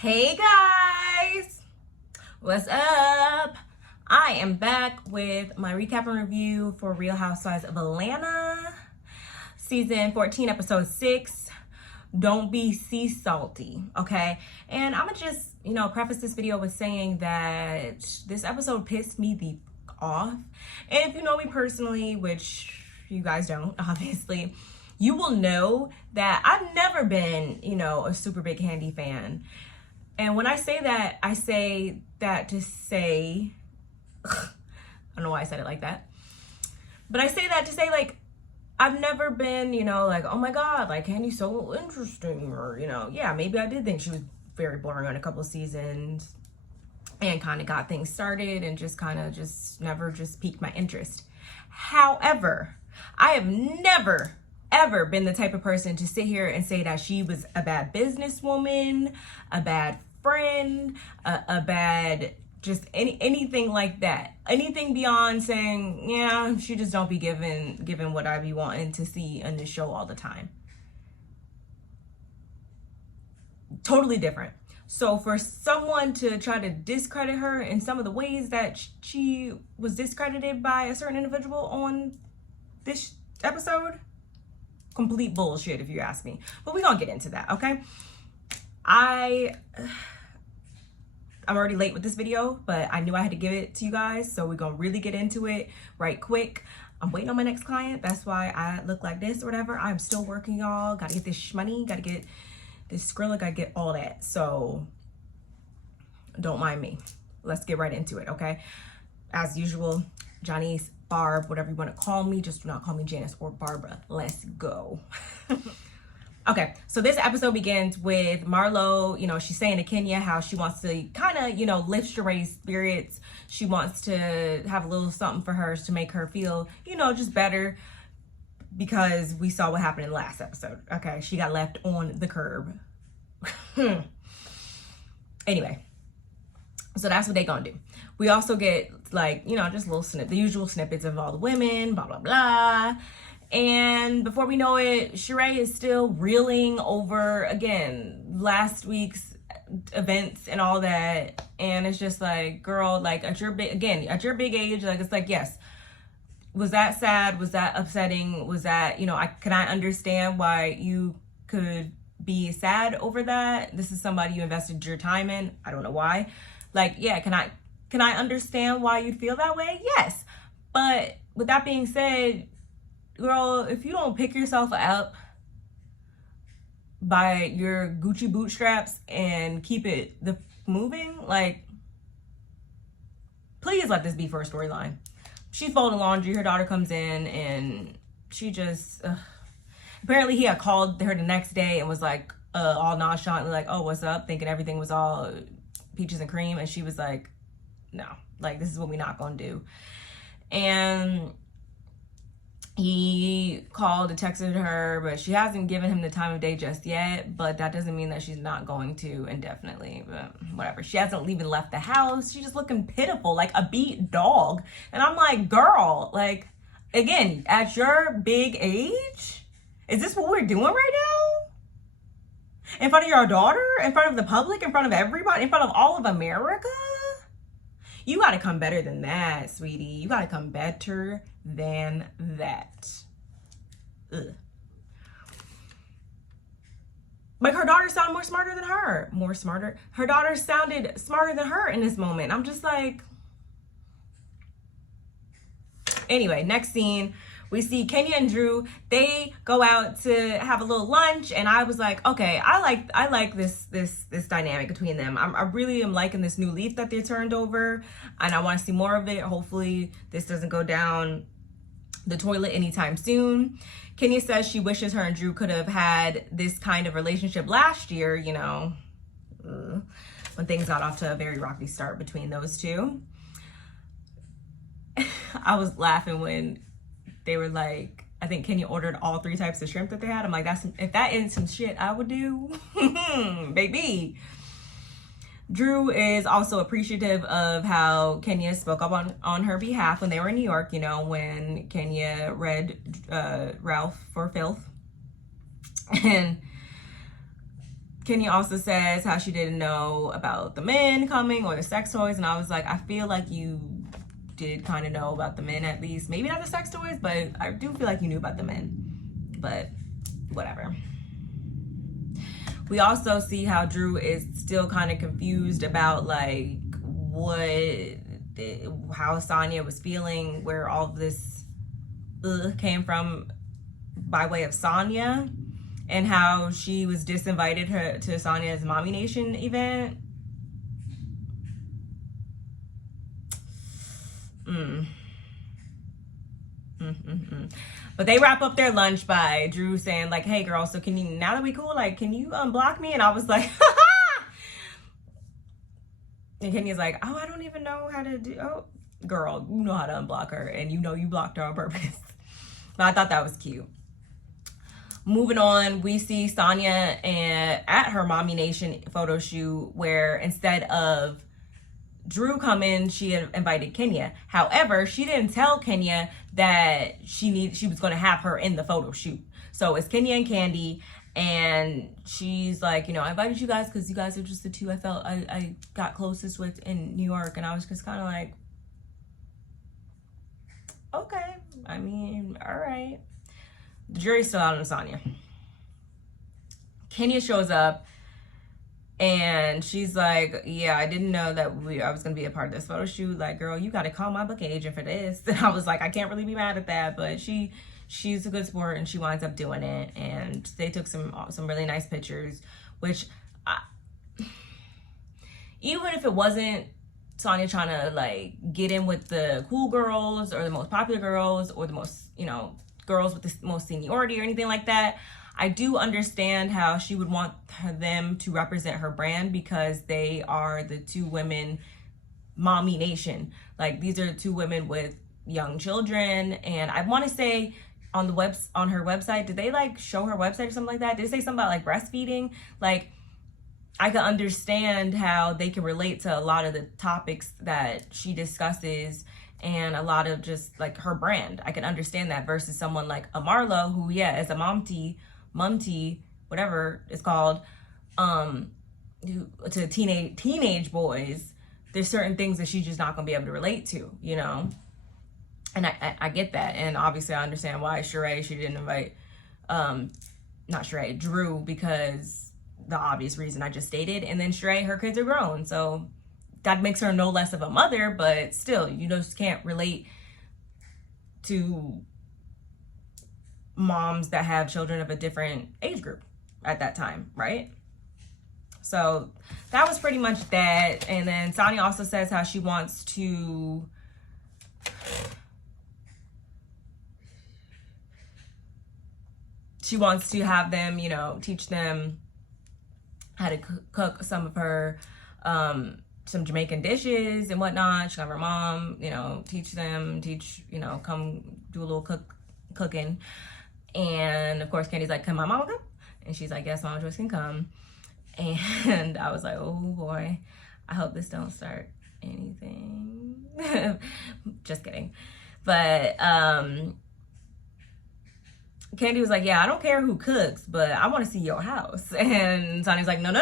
Hey guys, what's up? I am back with my recap and review for Real Housewives of Atlanta, season 14, episode 6. Don't be sea salty, okay? And I'm gonna just, preface this video with saying that this episode pissed me the off. And if you know me personally, which you guys don't, obviously, you will know that I've never been, a super big Kandi fan. And when I say that to say, I don't know why I said it like that, but I say that to say, like, I've never been, like, oh my God, like, Kandi's so interesting, or, yeah, maybe I did think she was very boring on a couple of seasons and kind of got things started and just kind of never piqued my interest. However, I have never, ever been the type of person to sit here and say that she was a bad businesswoman, a bad friend, a bad just anything like that. Anything beyond saying, yeah, she just don't be given what I be wanting to see in this show all the time. Totally different. So for someone to try to discredit her in some of the ways that she was discredited by a certain individual on this episode, complete bullshit if you ask me. But we're gonna get into that, okay? I'm already late with this video, but I knew I had to give it to you guys, so we're gonna really get into it right quick. I'm waiting on my next client. That's why I look like this or whatever. I'm still working, y'all. Gotta get this money, gotta get this Skrilla, gotta get all that. So don't mind me. Let's get right into it, okay? As usual, Johnny's, Barb, whatever you want to call me, just do not call me Janice or Barbara. Let's go. Okay, so this episode begins with Marlo, she's saying to Kenya how she wants to kind of, lift Sheree's spirits. She wants to have a little something for her to make her feel, just better, because we saw what happened in the last episode. Okay, she got left on the curb. Anyway, so that's what they gonna do. We also get, like, just little the usual snippets of all the women, blah, blah, blah. And before we know it, Sheree is still reeling over, again, last week's events and all that. And it's just like, girl, like, at your big age, like, it's like, yes, was that sad? Was that upsetting? Was that, can I understand why you could be sad over that? This is somebody you invested your time in. I don't know why. Like, yeah, can I understand why you'd feel that way? Yes. But with that being said, girl, if you don't pick yourself up by your Gucci bootstraps and keep it moving, like, please let this be for a storyline. She's folding laundry. Her daughter comes in and she just, apparently he had called her the next day and was like, all nonchalantly like, oh, what's up? Thinking everything was all peaches and cream. And she was like, no, like, this is what we're not going to do. And he called and texted her, but she hasn't given him the time of day just yet. But that doesn't mean that she's not going to indefinitely. But whatever. She hasn't even left the house. She's just looking pitiful, like a beat dog. And I'm like, girl, like, again, at your big age, is this what we're doing right now? In front of your daughter? In front of the public? In front of everybody? In front of all of America? You got to come better than that, sweetie. You got to come better than that. Ugh. Like, her daughter sounded more smarter than her. Her daughter sounded smarter than her in this moment. I'm just like... Anyway, next scene. We see Kenya and Drew. They go out to have a little lunch, and I was like, okay, I like this dynamic between them. I really am liking this new leaf that they turned over, and I want to see more of it. Hopefully, this doesn't go down the toilet anytime soon. Kenya says she wishes her and Drew could have had this kind of relationship last year, when things got off to a very rocky start between those two. I was laughing when they were like, I think Kenya ordered all 3 types of shrimp that they had. I'm like, if that is some shit I would do, baby. Drew is also appreciative of how Kenya spoke up on her behalf when they were in New York, when Kenya read Ralph for Filth. And Kenya also says how she didn't know about the men coming or the sex toys, and I was like, I feel like you did kind of know about the men at least. Maybe not the sex toys, but I do feel like you knew about the men. But Whatever. We also see how Drew is still kind of confused about like how Sonya was feeling, where all of this came from by way of Sonya, and how she was disinvited her to Sonya's Mommy Nation event. But they wrap up their lunch by Drew saying like, hey girl, so can you, now that we cool, like, can you unblock me? And I was like, and Kenya's like, oh, I don't even know how to do, oh, girl, you know how to unblock her, and you know you blocked her on purpose. But I thought that was cute. Moving on, we see Sonya at her Mommy Nation photo shoot, where instead of Drew coming, she had invited Kenya. However, she didn't tell Kenya that she was going to have her in the photo shoot. So it's Kenya and Kandi, and she's like, you know, I invited you guys because you guys are just the two I felt I got closest with in New York. And I was just kind of like, okay, I mean, all right. The jury's still out on Sonya. Kenya shows up, and she's like, yeah, I didn't know that I was going to be a part of this photo shoot. Like, girl, you got to call my book agent for this. And I was like, I can't really be mad at that. But she's a good sport, and she winds up doing it. And they took some really nice pictures, which even if it wasn't Sonya trying to, like, get in with the cool girls or the most popular girls or the most, you know, girls with the most seniority or anything like that, I do understand how she would want them to represent her brand, because they are the two women, Mommy Nation. Like, these are two women with young children, and I want to say on her website, did they like show her website or something like that? Did they say something about like breastfeeding? Like, I can understand how they can relate to a lot of the topics that she discusses, and a lot of just like her brand. I can understand that versus someone like a Marlo, who, yeah, is a mumty, whatever it's called, to teenage boys. There's certain things that she's just not gonna be able to relate to, you know? And I get that. And obviously I understand why Sheree, she didn't invite, not Sheree, Drew, because the obvious reason I just stated. And then Sheree, her kids are grown, so that makes her no less of a mother, but still, you just can't relate to moms that have children of a different age group at that time, right? So that was pretty much that. And then Sonya also says how she wants to have them, you know, teach them how to cook some of her some Jamaican dishes and whatnot. She'll have her mom, you know, you know, come do a little cooking. And of course, Kandi's like, can my mama come? And she's like, yes, Mama Joyce can come. And I was like, oh boy, I hope this don't start anything. Just kidding. But Kandi was like, yeah, I don't care who cooks, but I want to see your house. And Sonny's like, no.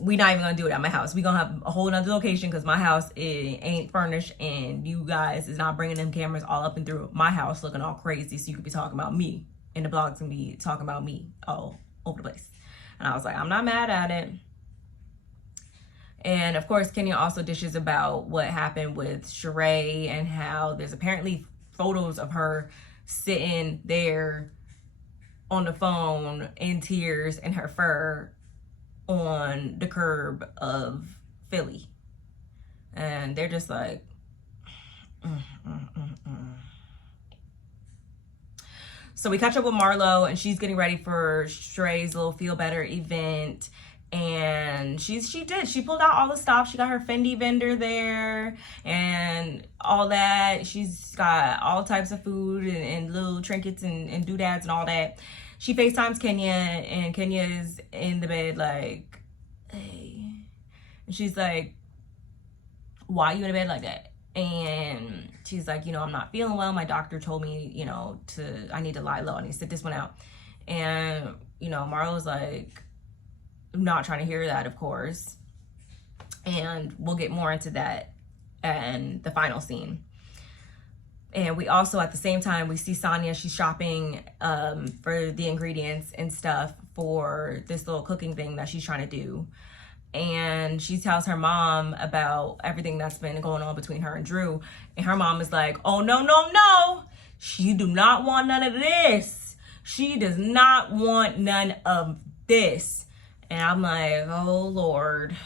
We not even gonna do it at my house. We gonna have a whole nother location, because my house ain't furnished, and you guys is not bringing them cameras all up and through my house looking all crazy, so you could be talking about me, and the blog's gonna be talking about me all over the place. And I was like, I'm not mad at it. And of course, Kenya also dishes about what happened with Sheree, and how there's apparently photos of her sitting there on the phone in tears in her fur on the curb of Philly. And they're just like, So we catch up with Marlo, and she's getting ready for Sheree's little feel better event. And she pulled out all the stuff. She got her Fendi vendor there and all that. She's got all types of food and little trinkets and doodads and all that. She FaceTimes Kenya, and Kenya is in the bed like, hey. And she's like, why are you in the bed like that? And she's like, you know, I'm not feeling well. My doctor told me, you know, I need to lie low. I need to sit this one out. And you know, Marlo's like, not trying to hear that, of course. And we'll get more into that in the final scene. And we also, at the same time, we see Sonia, she's shopping for the ingredients and stuff for this little cooking thing that she's trying to do. And she tells her mom about everything that's been going on between her and Drew. And her mom is like, oh, no, no, no. She do not want none of this. She does not want none of this. And I'm like, oh, Lord.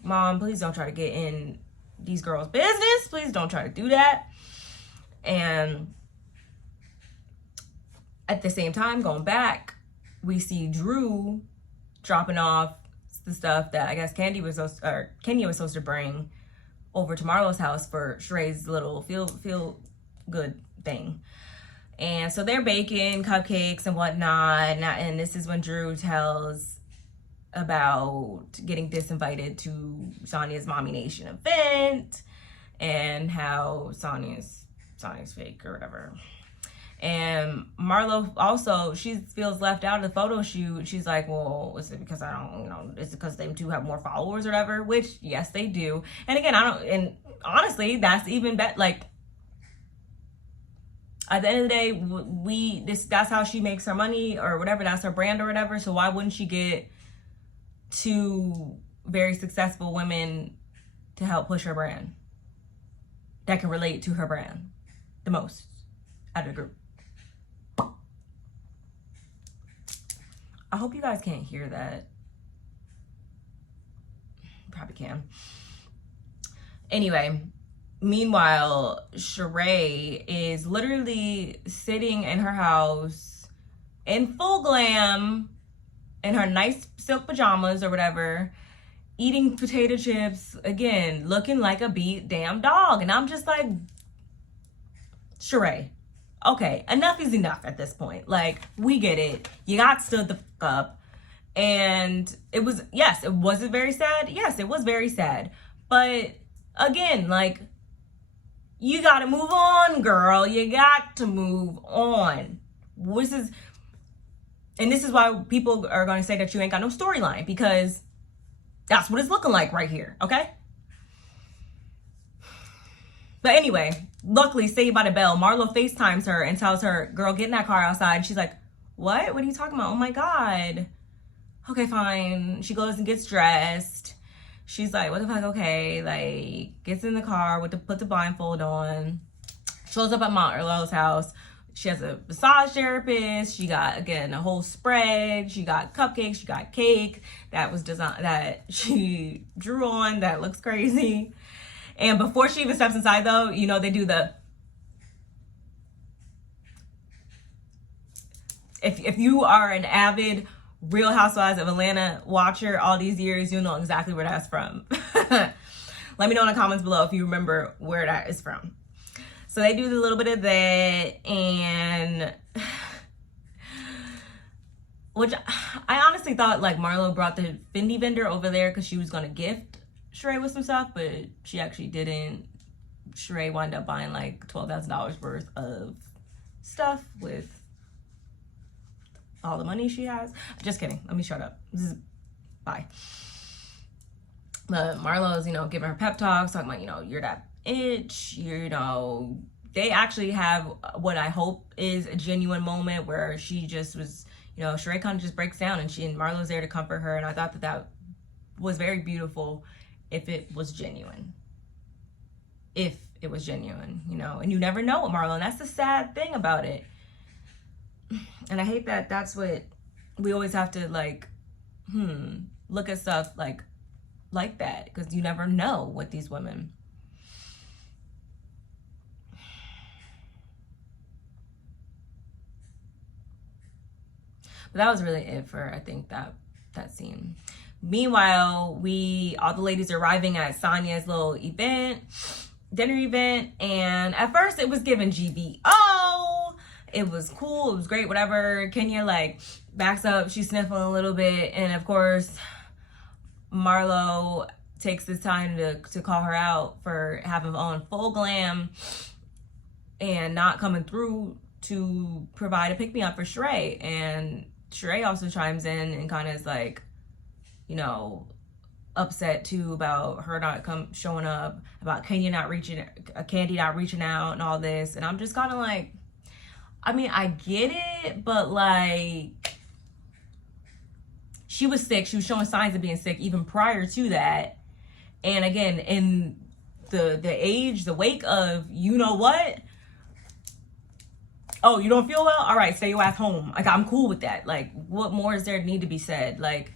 Mom, please don't try to get in these girls' business. Please don't try to do that. And at the same time, going back, we see Drew dropping off the stuff that I guess Kenya was supposed to bring over to Marlo's house for Sheree's little feel good thing. And so they're baking cupcakes and whatnot. And this is when Drew tells about getting disinvited to Sonia's Mommy Nation event and how Sonia's fake or whatever. And Marlo also, she feels left out of the photo shoot. She's like, well, is it because I don't, you know, is it because they two have more followers or whatever? Which, yes, they do. And again, and honestly, that's even better. Like, at the end of the day, that's how she makes her money or whatever. That's her brand or whatever. So why wouldn't she get two very successful women to help push her brand that can relate to her brand the most out of the group? I hope you guys can't hear that. Probably can. Anyway, meanwhile, Sheree is literally sitting in her house in full glam, in her nice silk pajamas or whatever, eating potato chips, again, looking like a beat damn dog. And I'm just like, Sheree, okay, enough is enough at this point. Like, we get it. You got stood the fuck up. And it was, yes, it wasn't very sad. Yes, it was very sad. But again, like, you gotta move on, girl. You got to move on. This is why people are gonna say that you ain't got no storyline, because that's what it's looking like right here, okay? But anyway, luckily, Saved by the Bell, Marlo FaceTimes her and tells her, girl, get in that car outside. She's like, what? What are you talking about? Oh my God. Okay, fine. She goes and gets dressed. She's like, what the fuck? Okay. Like, gets in the car put the blindfold on. Shows up at Marlo's house. She has a massage therapist. She got, again, a whole spread. She got cupcakes. She got cake that was designed, that she drew on, that looks crazy. And before she even steps inside, though, you know, they do the... If you are an avid Real Housewives of Atlanta watcher all these years, you'll know exactly where that's from. Let me know in the comments below if you remember where that is from. So they do a little bit of that, and... which I honestly thought, like, Marlo brought the Fendi vendor over there because she was going to gift Sheree with some stuff, but she actually didn't. Sheree wound up buying like $12,000 worth of stuff with all the money she has. Just kidding. Let me shut up. Bye. But Marlo's, you know, giving her pep talks, talking about, you know, you're that itch, you know. They actually have what I hope is a genuine moment where she just was, you know, Sheree kind of just breaks down, and Marlo's there to comfort her, and I thought that was very beautiful. If it was genuine. If it was genuine, you know. And you never know with Marlo. And that's the sad thing about it. And I hate that that's what we always have to, like, look at stuff like that. Because you never know with these women. But that was really it for, I think, that scene. Meanwhile, all the ladies are arriving at Sonia's little dinner event, and at first it was given GBO. It was cool, it was great, whatever. Kenya, like, backs up, she's sniffling a little bit, and of course, Marlo takes this time to call her out for having on full glam and not coming through to provide a pick-me-up for Sheree. And Sheree also chimes in and kind of is like, you know, upset too about her not showing up, about Kandi not reaching out and all this. And I'm just kind of like, I mean, I get it, but like, she was sick. She was showing signs of being sick even prior to that. And again, in the wake of, you know what? Oh, you don't feel well? All right, stay your ass home. Like, I'm cool with that. Like, what more is there need to be said? Like,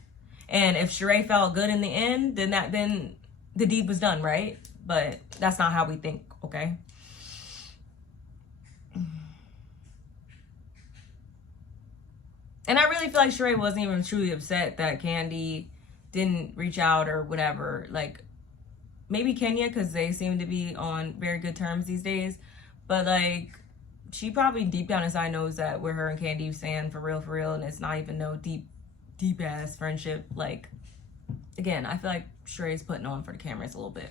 and if Sheree felt good in the end, then the deed was done, right? But that's not how we think, okay? And I really feel like Sheree wasn't even truly upset that Kandi didn't reach out or whatever. Like, maybe Kenya, because they seem to be on very good terms these days. But, like, she probably deep down inside knows that where her and Kandi stand for real, and it's not even no deep ass friendship. Like, again, I feel like Sheree's putting on for the cameras a little bit.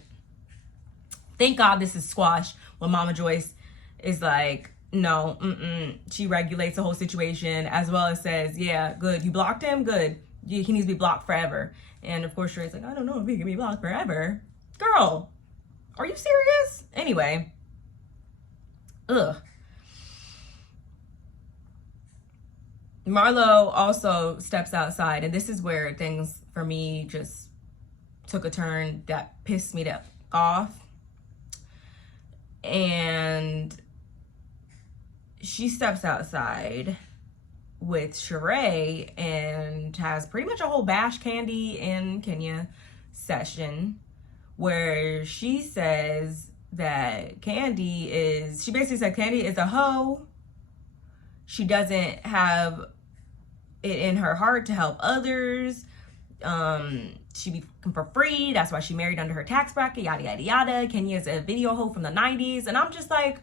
Thank God this is squashed when Mama Joyce is like, no, she regulates the whole situation, as well as says, yeah, good, you blocked him, good, he needs to be blocked forever. And of course Sheree's like, I don't know if he can be blocked forever. Girl, are you serious? Anyway, Marlo also steps outside, and this is where things for me just took a turn that pissed me off. And she steps outside with Sheree and has pretty much a whole bash Kandi and Kenya session where she says that she basically said Kandi is a hoe. She doesn't have it in her heart to help others. She be for free. That's why she married under her tax bracket, yada, yada, yada. Kenya's a video hoe from the 90s. And I'm just like,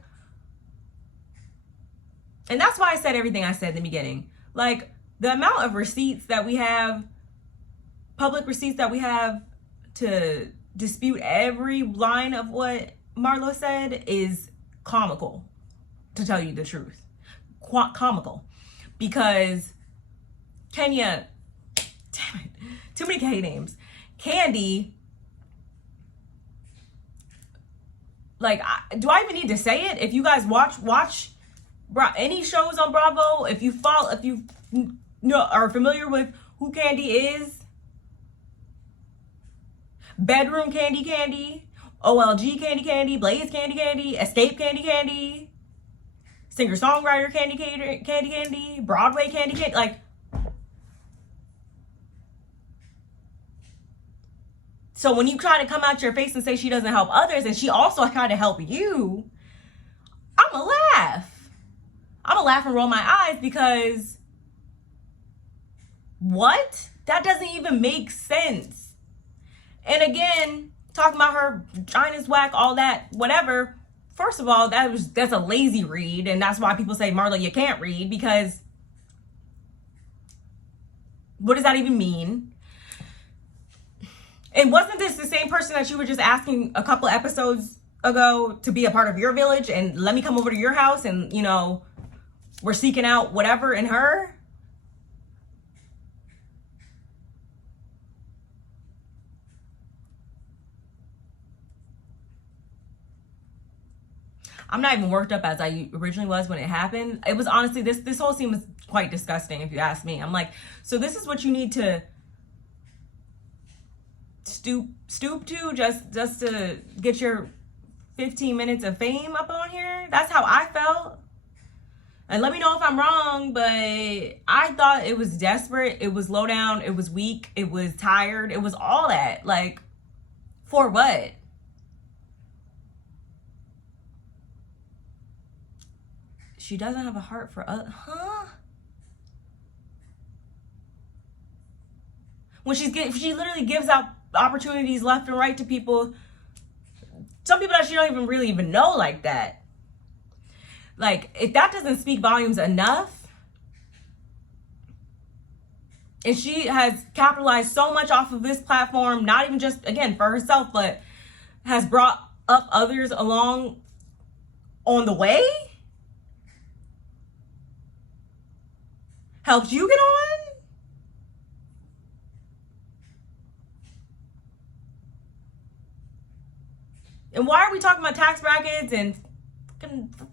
and that's why I said everything I said in the beginning. Like, the amount of receipts that we have, public receipts that we have to dispute every line of what Marlo said is comical, to tell you the truth. Comical. Because Kenya, damn it, too many K names. Kandi, like, do I even need to say it? If you guys watch any shows on Bravo, if you are familiar with who Kandi is, Bedroom Kandi, OLG Kandi, Blaze Kandi, Escape Kandi, singer-songwriter Kandi, Broadway Kandi, like, so when you try to come out your face and say she doesn't help others and she also tried to help you, I'ma laugh. I'm gonna laugh and roll my eyes because what? That doesn't even make sense. And again, talking about her vagina's whack, all that, whatever. First of all, that's a lazy read, and that's why people say, Marlo, you can't read, because what does that even mean? And wasn't this the same person that you were just asking a couple episodes ago to be a part of your village and let me come over to your house and, you know, we're seeking out whatever in her? I'm not even worked up as I originally was when it happened. It was honestly, this whole scene was quite disgusting, if you ask me. I'm like, so this is what you need to stoop to just to get your 15 minutes of fame up on here? That's how I felt. And let me know if I'm wrong, but I thought it was desperate. It was low down. It was weak. It was tired. It was all that. Like, for what? She doesn't have a heart for others. Huh? When she literally gives out opportunities left and right to people, some people that she don't even really even know like that. Like, if that doesn't speak volumes enough, and she has capitalized so much off of this platform, not even just, again, for herself, but has brought up others along on the way, helped you get on? And why are we talking about tax brackets and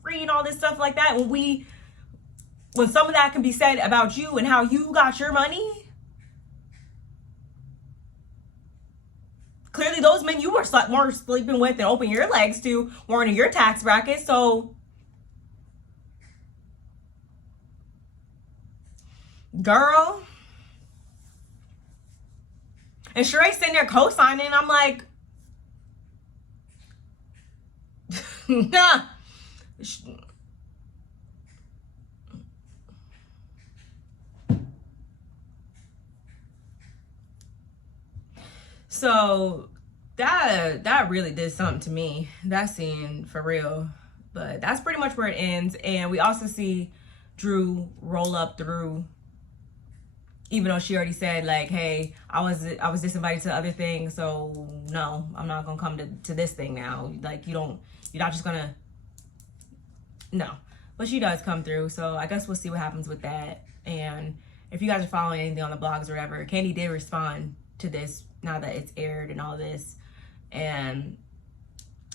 free and all this stuff like that when some of that can be said about you and how you got your money? Clearly those men you were sleeping with and opening your legs to weren't in your tax bracket. So, girl. And Sheree sitting there co-signing. I'm like, nah. So that really did something to me, that scene, for real. But that's pretty much where it ends. And we also see Drew roll up through, even though she already said, like, hey, I was disinvited to other things, so no, I'm not gonna come to this thing now. Like, you're not just gonna, no. But she does come through, so I guess we'll see what happens with that. And if you guys are following anything on the blogs or whatever, Kandi did respond to this now that it's aired and all this. And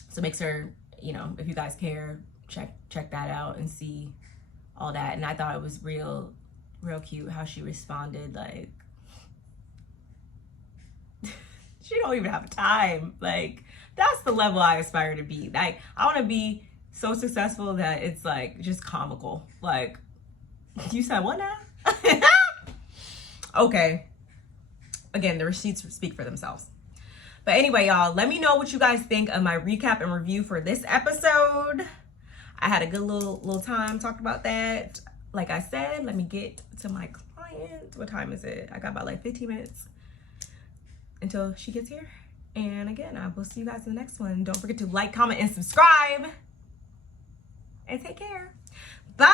so make sure, you know, if you guys care, check that out and see all that. And I thought it was real cute how she responded. Like, she don't even have time. Like, that's the level I aspire to be. Like, I want to be so successful that it's like just comical. Like, you said what now? Okay. Again, the receipts speak for themselves. But anyway, y'all, let me know what you guys think of my recap and review for this episode. I had a good little time talking about that. Like I said, let me get to my client. What time is it? I got about like 15 minutes until she gets here. And again, I will see you guys in the next one. Don't forget to like, comment, and subscribe. And take care. Bye.